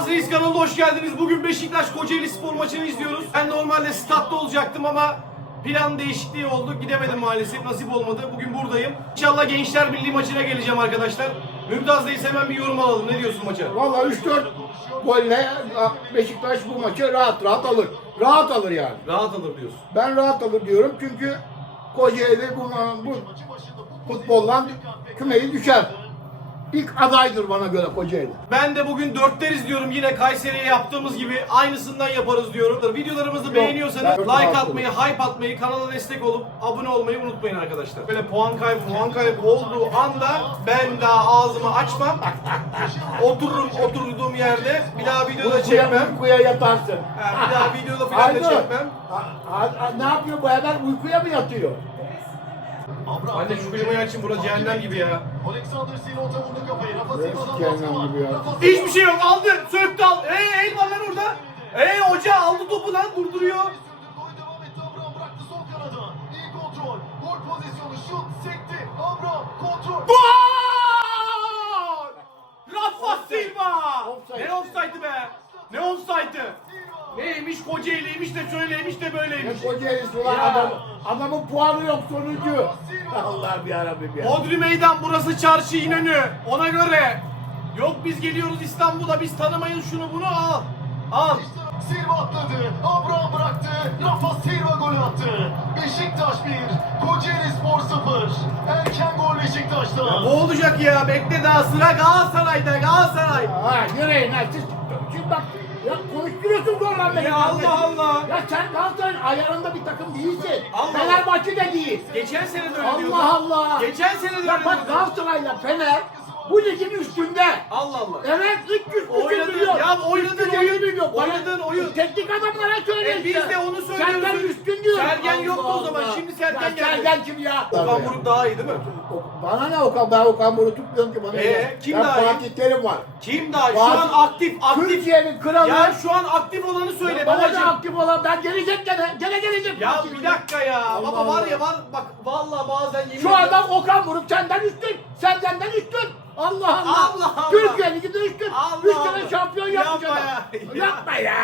Mümtaz Reis kanalına hoş geldiniz. Bugün Beşiktaş Kocaeli spor maçını izliyoruz. Ben normalde statta olacaktım ama plan değişikliği oldu. Gidemedim maalesef. Nasip olmadı. Bugün buradayım. İnşallah Gençler Birliği maçına geleceğim arkadaşlar. Mümtaz Reis hemen bir yorum alalım. Ne diyorsun maça? Valla 3-4 golle Beşiktaş bu maçı rahat rahat alır. Rahat alır yani. Rahat alır diyorsun. Ben rahat alır diyorum çünkü Kocaeli bu, bu futboldan kümeyi düşer. İlk adaydır bana göre Kocaeli. Ben de bugün dörtleriz diyorum. Yine Kayseri'ye yaptığımız gibi aynısından yaparız diyorum. Videolarımızı beğeniyorsanız ben like atmayı, hype atmayı, kanala destek olup abone olmayı unutmayın arkadaşlar. Böyle puan kaybı, puan kaybı olduğu anda ben daha ağzımı açmam. Otururum oturduğum yerde. Bir daha videoda Uykuya, çekmem. uykuya yatarsın. Ha, bir daha videoda falan da çekmem. ha- ha- ha- ne yapıyor bu adam uykuya mı yatıyor? Anne şu klimayı açın burası cehennem gibi ya. Alexander Silva vurdu kafayı. Rafa Silva'dan cehennem baskı var. gibi ya? Rafa Silva- Hiçbir şey yok aldı. Söktü al. Ey el var lan orada. Ey hoca aldı topu lan durduruyor. Gol devam etti. Abraham bıraktı sol kanada. İyi kontrol. Gol pozisyonu. Şut sekti. Abraham kontrol. Gol! Rafa Silva! Offside. Ne offside'ı be? Ne offside'ı? Neymiş Kocaeli'ymiş de şöyleymiş de Ne böyleymiş. Kocaeli'si ulan Ya. adam, adamın puanı yok sonucu. Allah'ım yarabbim ya. Bodrum meydan burası çarşı İnönü. Ona göre. Yok biz geliyoruz İstanbul'a biz tanımayız şunu bunu al. Al. Silva atladı. Abraham bıraktı. Rafa Silva gol attı. Beşiktaş 1. Kocaeli Spor 0. Erken gol Beşiktaş'ta. Bu olacak ya bekle daha sıra Galatasaray'da Galatasaray. Ha yüreğin siz şimdi bak ya konuşturuyorsun zorla beni. Ya Allah Allah. Ya sen Galatasaray'ın ayarında bir takım değilsin. Allah Fenerbahçe de değil. Geçen sene de öyle Allah diyordun. Allah. Geçen sene de Ya öyle bak diyordun. Galatasaray'la Fener bu ligin üstünde. Allah Allah. Evet 300 Oynadın, milyon. ya oynadın 350 oyun. Bana- oynadın oyun. Teknik adamlara söylüyorsun. E biz de onu söylüyoruz. Senden üstün diyor. Sergen yoktu o Allah zaman, Allah. şimdi Sergen Ya geldi. Sergen kim ya? Okan Buruk daha iyi değil mi? Bana ne Okan? Ben Okan Buruk'u tutmuyorum ki bana. Ee, kim ben daha iyi? Fatih Terim var. Kim daha? Şu Fatih- an aktif, aktif. Türkiye'nin kralı. Ya şu an aktif olanı söyle Bana da babacığım. aktif olan ben gelecek gene. Gene gelecek. Ya bir dakika ya. Allah Baba var Allah. ya var bak vallahi bazen yemin Şu adam Okan Buruk senden üstün. Sen senden üstün. Allah Allah. Allah Allah. Türkiye Ligi'de üstün. Allah Üç Allah. şampiyon yapmış Yapma adam. ya. Yapma ya.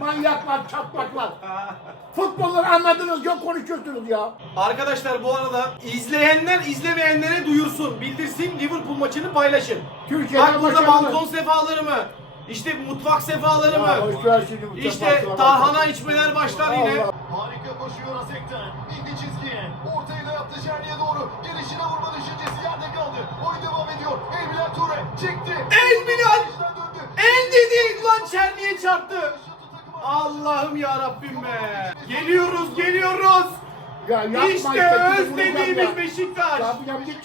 Manyaklar, çatlaklar. Futbolları anladınız yok konuşuyorsunuz ya. Arkadaşlar bu arada izleyenler izlemeyenlere duyursun. Bildirsin Liverpool maçını paylaşın. Türkiye'den Bak burada başarılı. balkon sefaları mı? İşte mutfak sefaları Ya mı? boş ver şimdi bu İşte çapaklara tarhana içmeler başlar yine. Allah. Harika koşuyor Asek'ten. İndi çizgiye. Ortayı da yaptı Şerli'ye doğru. Gelişine vurma düşüncesi yerde kaldı. Oyun devam ediyor. El Bilal Ture çekti. El Bilal! El dedi lan Çerni'ye çarptı. Allah'ım ya Rabbim be. Geliyoruz, geliyoruz. Ya yapma İşte işte, özlediğimiz ya. Beşiktaş.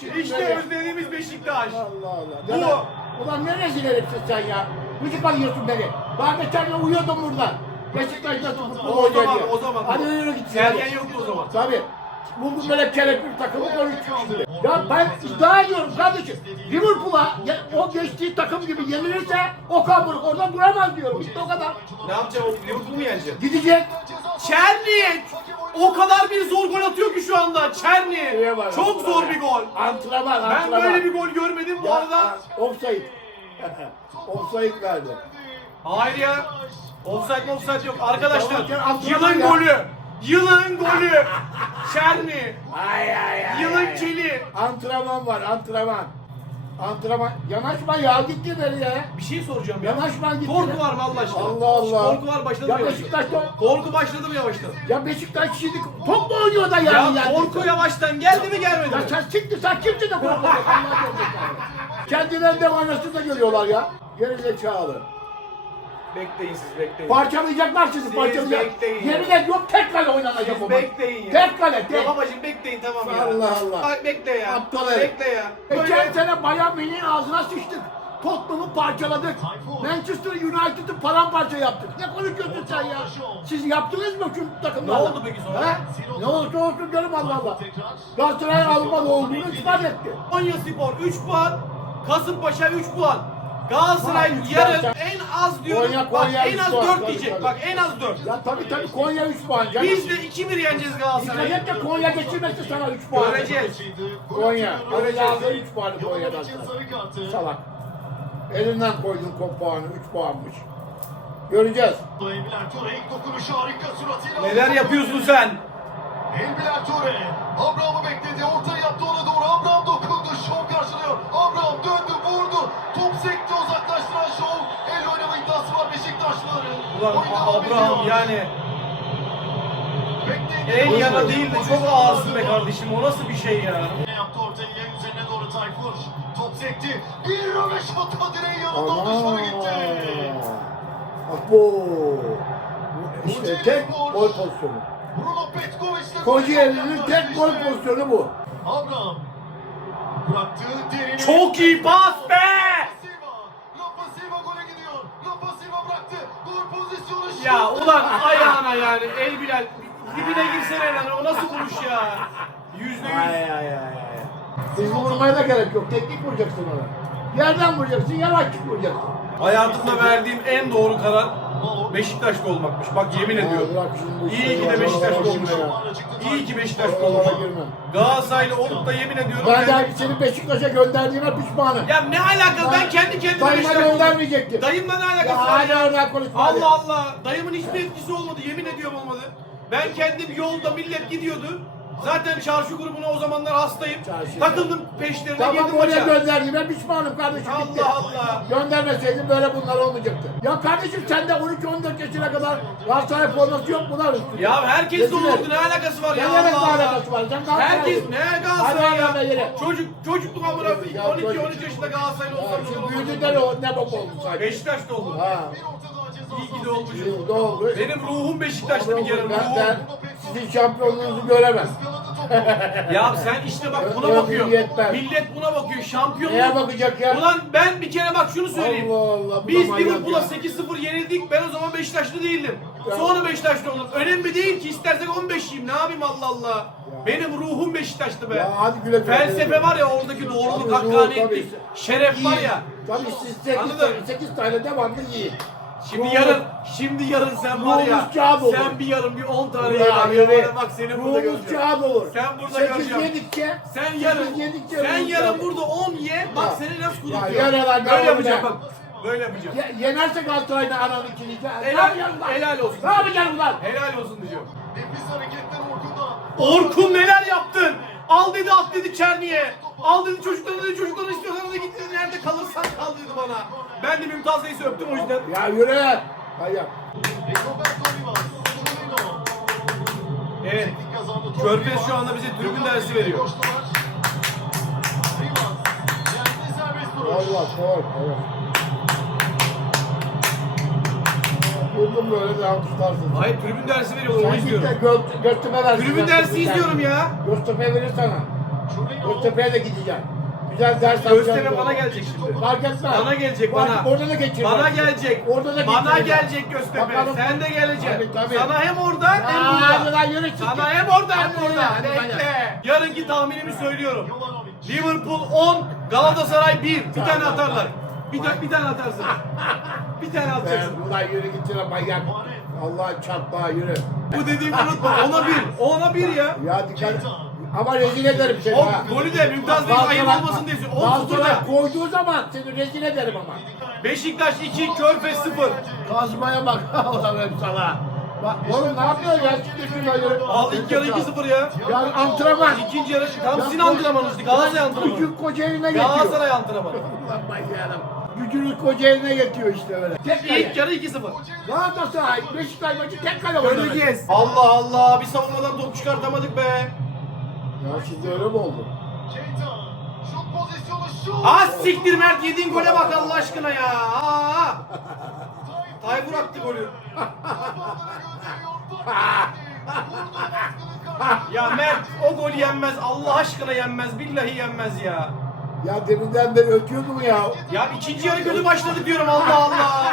Şimdi İşte nereye? özlediğimiz Beşiktaş. Allah Allah. Bu- Ya lan, Ulan ne rezil herifsin sen ya. Müzik alıyorsun beni. Daha geçen gün uyuyordum burada. Beşiktaş'ta futbol O zaman, oynuyor. o zaman. Hadi yürü git. Sergen yoktu o zaman. Tabii. Buldum böyle kelepir takımı konuşuyor. Ya ben iddia ediyorum kardeşim. Liverpool'a o geçtiği takım gibi yenilirse Okan Buruk orada duramaz diyorum. İşte o kadar. Ne yapacak? o Liverpool mu yenecek? Gidecek. Çerni! O kadar bir zor gol atıyor ki şu anda. Çerni! Şuraya bak, Çok zor bir gol. Antrenman, Ben antrenman. böyle bir gol görmedim bu arada. Offside. Offside verdi. Hayır ya. Offside offside yok. Arkadaşlar Tamam, yılın ya. golü. Yılın golü. Çerni. Ay ay ay. Yılın ay. kili. Antrenman var, antrenman. Antrenman. Yanaşma ya, gitti nereye? Bir şey soracağım ya. Yanaşma gitti. Korku var mı Allah aşkına? Allah Allah. Korku var başladı mı Ya yavaştan? Beşiktaş'ta Korku başladı mı yavaştan? ya Beşiktaş şimdi top mu oynuyor da yani? Ya yani? korku yavaştan geldi mi gelmedi Ya mi? sen siktir sen kimsin de korkuyorsun? Allah Allah. Kendilerinde manasız da görüyorlar ya. Geri zekalı. Bekleyin siz bekleyin. Parçalayacaklar sizi Siz parçalayacak. bekleyin. Yemin ediyorum tek kale oynanacak Siz o maç. bekleyin ya. Tek kale tek. Ya babacım bekleyin tamam ya. Allah Allah. Ay, bekle ya. Aptal herif. Bekle ya. Geçen sene Bayern Münih'in ağzına sıçtık. Tottenham'ı parçaladık. Manchester United'ı paramparça yaptık. Ne konuşuyorsun sen ya? Siz yaptınız mı şu takımlarla? Ne oldu peki sonra? He? Ne olursa olsun canım Allah Allah. Galatasaray Avrupalı olduğunu ispat etti. Konya Spor 3 puan. Kasımpaşa 3 puan. Galatasaray üç yarın puan. en az diyorum. Konya- bak Konya en üç az puan, 4 tabii, diyecek. tabii. Bak en az 4. Ya tabii tabii Konya 3 puan canım. Biz de 2-1 yeneceğiz Dikkat Galatasaray'ı. et de Konya geçirmesi sana 3 puan. Göreceğiz. Konya. Göreceğiz. Konya aldı 3 puanı Konya'dan için sana. sarı kartı. Salak. Elinden koydun kop puanı, 3 puanmış. Göreceğiz. Embiler Ture ilk dokunuşu harika suratıyla. Neler yapıyorsun sen? Embiler Ture. Abraham'ı bekledi. Orta yaptı Ulan Abraham yani el yana değil de çok ağırsın be kardeşim. O nasıl bir şey ya? Ne yaptı ortayı yayın üzerine doğru Tayfur. Top sekti. Bir röveşata direğin yanından dışarı gitti. Abo. İşte tek gol pozisyonu. Bruno Petkovic'le Kocaeli'nin tek gol pozisyonu bu. Abraham bıraktığı derini. Çok iyi pas be! Ya ulan ayağına yani el Bilal dibine girsene lan o nasıl vuruş ya? Yüzde yüz. Ay ay ay ay. Hızlı vurmaya da gerek yok. Teknik vuracaksın ona. Yerden vuracaksın, yavaş vuracaksın. Hayatımda verdiğim en doğru karar Beşiktaşlı olmakmış. Bak yemin ediyorum. bırak şimdi bu İyi ki de ya, Beşiktaşlı oralara girme İyi ki Beşiktaşlı Oralara olmuşum. girme. Galatasaraylı olup da yemin ediyorum. Ben yani- de seni Beşiktaş'a gönderdiğime pişmanım. Ya ne alaka ben kendi kendime Dayıma Beşiktaşlı oldum. göndermeyecektim. Dayımla ne Ya alakası var hala ya? konuşma. hadi. Allah Allah. Dayımın hiçbir etkisi olmadı. Yemin ediyorum olmadı. Ben kendim yolda millet gidiyordu. Zaten çarşı grubuna o zamanlar hastayım. Çarşı. Takıldım peşlerine Tamam girdim oraya maça. gönderdiğime pişmanım kardeşim. bitti. Allah Allah. Göndermeseydin böyle bunlar olmayacaktı. Ya kardeşim sende 13-14 yaşına kadar Galatasaray forması yok bunlar üstünde. Ya herkes de olurdu. et. Ne alakası var ya? Ne demek Allah ne Allah. alakası var? Sen Galatasaray. Herkes ne Galatasaray Hadi oradan ya? yere. Çocuk çocukluk amına Ya 12 çocuk. 13 yaşında Galatasaraylı Ya olsam şimdi olur büyüdü de o ne bok oldu sanki. Beşiktaş'ta oldum. Ha. İyi ki de olmuşum. Şimdi ne oldu? Benim ruhum Beşiktaş'ta bir kere Ben, ruhum. ben sizin şampiyonluğunuzu göremem. Ya sen işte bak buna bakıyor. yetmez. Millet buna bakıyor. Şampiyonluk. Neye bakacak ya? Ulan ben bir kere bak şunu söyleyeyim. Allah Allah, bu Biz manyak Liverpool'a ya. 8-0 yenildik. Ben o zaman Beşiktaşlı değildim. Sonra Beşiktaşlı oldum. Önemli değil ki istersek 15'liyim. Ne yapayım Allah Allah. Benim ruhum Beşiktaşlı be. Ya hadi güle güle. Felsefe var ya oradaki doğruluk, Tabii, hakkaniyetlik, tabii. şeref var ya. Tabii siz 8 Anladın? tane, 8 tane devamlı yiyin. Şimdi yarın, şimdi yarın sen var ya, Ruhumuz kağıt olur. sen bir yarın bir 10 tane Ya, ye bak, yürü. ya, bak seni burada Ruhumuz göreceğim. kağıt olur. Sen burada 8 göreceğim. yedikçe, Sen sekiz yarın, yedikçe sen ruhumuz yarın kağıt olur. burada 10 ye, bak Ya. seni nasıl Ya, kurutuyor. yere lan, Böyle yapacağım bak, böyle yapacağım. Ye- Yenerse Galatasaray'ın ananı kilidi. Ne Helal, yapacaksın lan? helal olsun. Ne yapacaksın lan? Helal olsun diyeceğim. Nefis hareketler Orkun'dan. Orkun neler yaptın? Al dedi at dedi Çerni'ye. Al dedi çocuklarına dedi çocuklarını istiyorsan dedi git dedi nerede kalırsan kal dedi bana. Ben de Mümtaz Reis'i öptüm o yüzden. Ya yürü Rivas. Chulino. Evet. Körfez şu anda bize tribün dersi veriyor. Allah sor. Evet. Vurdum böyle de alkışlarsın. Hayır tribün dersi veriyor onu Sen git de izliyorum. gö Göztepe versin. Tribün dersi izliyorum ya. Göztepe verir sana. Göztepe'ye de gideceğim. Güzel ders Göztepe bana gelecek şimdi. Fark etmez. Bana gelecek Bak, bana. Orada da geçir. Bana gelecek. Orada da Bana gelecek Göztepe. Sen de geleceksin. Tabii, tabii. Sana hem orada hem Ya, hadi burada. yürü. Sana hem orada hem burada. Bekle. Yarınki tahminimi söylüyorum. Liverpool 10, Galatasaray 1. Bir tane atarlar. Bir, ta- bir tane atarsın. Bir tane atacaksın. Ben buradan yürü git şuna manyak. Allah çarpma yürü. Bu dediğimi unutma. Ona bir. Ona bir ya. Ya dikkat. Ama rezil ederim seni O ha. golü de Mümtaz Reis ayıp olmasın diye söylüyor. Daha 10 0 sonra da. koyduğu zaman seni rezil ederim ama. Beşiktaş 2, Körfez 0. Kazmaya bak Allah'ım sana. Bak oğlum ne yapıyorsun ya? Al ilk yarı 2-0 ya. Ya antrenman. İkinci yarı tam sizin antrenmanınızdı. Galatasaray antrenmanı. Gücün koca eline getiriyor. Galatasaray antrenmanı. Ulan manyağım. Gücünü koca eline getiriyor işte böyle. Tek kale. İlk yarı 2-0. Galatasaray, Beşiktaş maçı tek kale oynadı. Allah Allah bir savunmadan top çıkartamadık be. Ya şimdi öyle mi oldu? Keita. Şut pozisyonu şut. Az siktir Mert yediğin gole bak Allah aşkına ya. Aa. Tayfur attı golü. Ya Mert o gol yenmez. Allah aşkına yenmez. Billahi yenmez ya. Ya deminden beri ötüyordum ya. Ya ikinci yarı kötü başladık diyorum Allah Allah.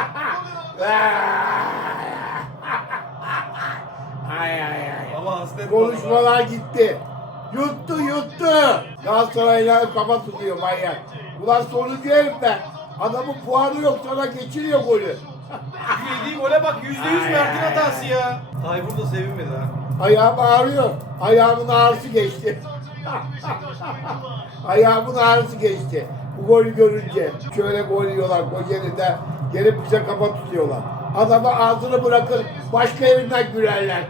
ay ay ay. Ama hasret Konuşmalar gitti. Yuttu yuttu. Galatasaray'la kafa tutuyor manyak. Ulan sonuncu herif be. Adamın puanı yok sana geçiriyor golü. Yediği gole bak yüzde yüz Mert'in hatası ya. Tayfur da sevinmedi ha. Ayağım ağrıyor. Ayağımın ağrısı geçti. Ayağımın ağrısı geçti. Bu golü görünce şöyle gol yiyorlar Kocaeli'de. Gelip bize kafa tutuyorlar. Adama ağzını bırakır başka evinden gülerler.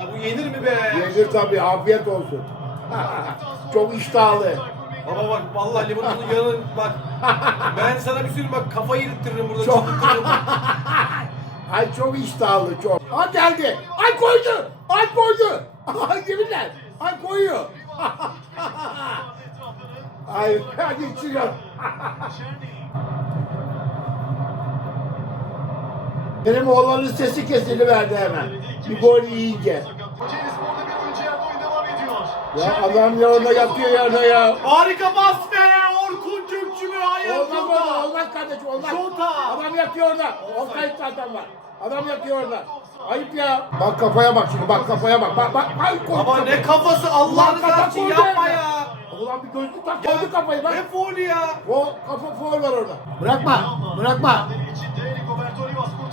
Ya bu yenir mi be? Yenir tabii afiyet olsun. Çok iştahlı. Baba bak vallahi Liverpool'un yanı bak. Ben sana bir sürü bak kafayı yırttırırım burada. Çok. Ay çok iştahlı çok. Ha geldi. Ay koydu. Ay koydu. Ay gibiler. Ay koyuyor. Ay hadi içiyor. Benim oğlanın sesi kesiliverdi hemen. Bir gol yiyince. Ya adam ya orada yatıyor yerde ya. Harika pas be! Orkun Kökçü mü? Hayır Olmaz Jota. olmaz olmaz kardeşim olmaz. Jota. Adam yatıyor orada. O kayıt adam var. Adam yatıyor orada. Ayıp ya. Bak kafaya bak şimdi bak kafaya bak. Bak bak. Ay kafayı. ne kafası Allah Ulan rızası için yapma ya. ya. Ulan bir gözlük tak koydu kafayı bak. Ne faulü ya? O kafa foul var orada. Bırakma. Bırakma.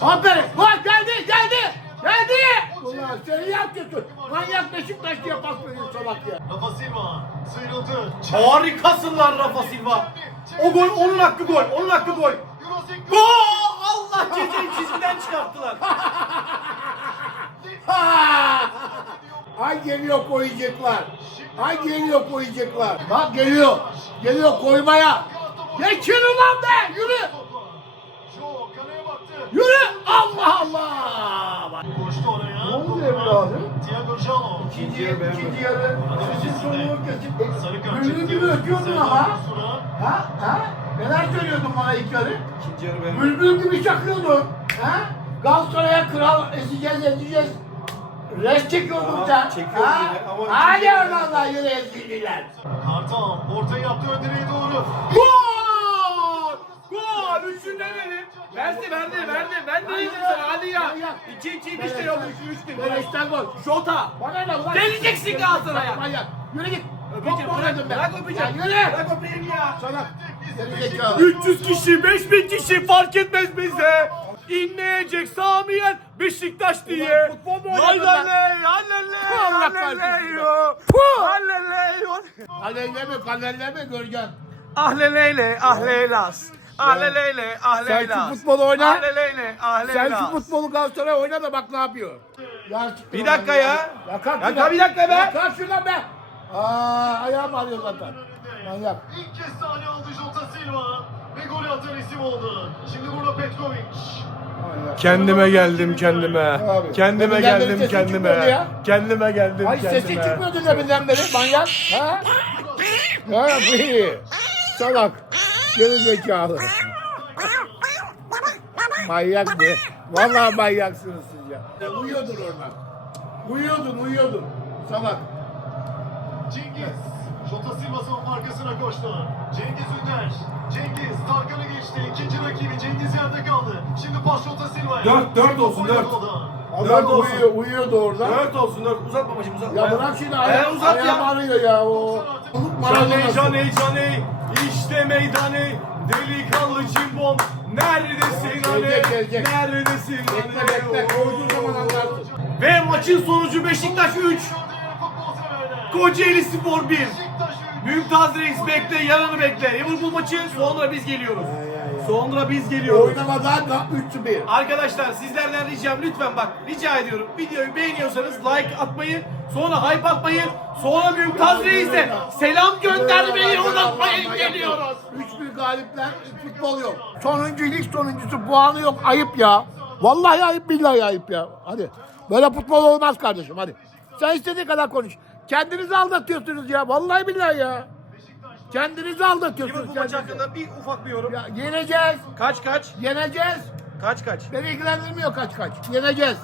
Aferin. Gol geldi geldi. Geldi. Ulan seni yapıyorsun. Manyak Beşiktaş diye pas veriyor salak ya. Rafa Silva sıyrıldı. Harikasın lan Rafa Silva. O gol onun hakkı gol. Onun hakkı gol. Gol! Allah cezayı çizgiden çıkarttılar. Ha! Ay geliyor koyacaklar. Ay geliyor koyacaklar. Bak geliyor. Geliyor koymaya. Geçin ulan be. Yürü. Allah Allah. Koştu oraya. Ne oldu evladım? Thiago Jalo. İkinci yarı, ikinci yarı. Sizin sonunu kesip Sarı kart gibi ötüyordun Serdar ama. Ha? Ha? Neler söylüyordun bana ilk yarı? İkinci yarı benim. Bülbül gibi çakıyordun. Ha? Galatasaray'a kral ezeceğiz ezeceğiz. Res çekiyordun Aha, sen. çekiyorum Ha? yine ama Hadi oradan lan yürü ezildiler. Kartal ortayı yaptı ön direğe doğru. Gol! Gol! Üçünde verin. Verdi verdi verdi. Ben de yedim sana hadi ya. İki iki bir şey oldu. Üç üç bir. Beleşten gol. Jota. Bana ne lan? Geleceksin Galatasaray'a. Manyak. Yürü git. Öpeceğim bırak, bırak öpeceğim. Yürü. Bırak öpeyim ya. Sana. Geri zekalı. 300 kişi, 5000 kişi fark etmez bize. İnleyecek Samiyen Beşiktaş diye. Ulan? Halleley, halleley, halleley. Halleley. Kalelle mi kalelle mi göreceksin? Ahleleyle, ahleylas. Ahleleyle. Sen şu futbolu oyna. Ahleleyle, ahleylas. Sen şu futbolu Galatasaray oyna da bak ne yapıyor. Ya çıktı Bir dakika ya. Ya kalk Ya şuradan. bir dakika be. Ya kalk şuradan be. Aa ayağım ağrıyor zaten. Manyak. İlk kez sahne aldı Jota Silva. Ve golü atan isim oldu. Şimdi burada Petkovic. Manyak. Kendime geldim kendime. Abi. Kendime Deminden beri geldim sesin çıkmıyordu kendime. ya. Kendime geldim Ay kendime. sesi çıkmıyordu deminden beri manyak. Ha? Ha bu iyi. Salak. Geri zekalı. Manyak be. Vallahi manyaksınız siz ya. uyuyordun oradan. Uyuyordun uyuyordun. Salak. Cengiz. Jota Silva savunma arkasına koştu. Cengiz Ünder. Cengiz Tarkan'ı geçti. İkinci rakibi Cengiz yerde kaldı. Şimdi pas Jota Silva'ya. Dört, dört olsun, dört. Adam Dört olsun. uyuyor, uyuyordu orada. Dört olsun dört. Uzatma başım uzatma. Ya bırak şimdi Ayağını ayağım, uzat ayağım ya. ağrıyor ya o. Caney caney caney işte meydanı delikanlı cimbom neredesin hani gelecek. neredesin Bekle hani bekle. Koyduğu zaman anlarsın. ve maçın sonucu Beşiktaş 3 Kocaeli Spor 1 Mümtaz Reis bekle yarını bekle Liverpool maçı sonra biz geliyoruz sonra biz geliyoruz Oynamadan da 3-1. Arkadaşlar sizlerden ricam lütfen bak rica ediyorum videoyu beğeniyorsanız like atmayı sonra hype atmayı sonra Mümtaz Reis'e selam göndermeyi unutmayın geliyoruz 3-1 galipler futbol yok. Sonuncu lig sonuncusu puanı yok. Ayıp ya. Vallahi ayıp billahi ayıp ya. Hadi. Böyle futbol olmaz kardeşim hadi. Sen istediğin kadar konuş. Kendinizi aldatıyorsunuz ya. Vallahi billahi ya. Kendinizi aldatıyorsunuz. Liverpool maçı kendinizi. hakkında bir ufak bir yorum. Ya, yeneceğiz. Kaç kaç? Yeneceğiz. Kaç kaç? Beni ilgilendirmiyor kaç kaç. Yeneceğiz.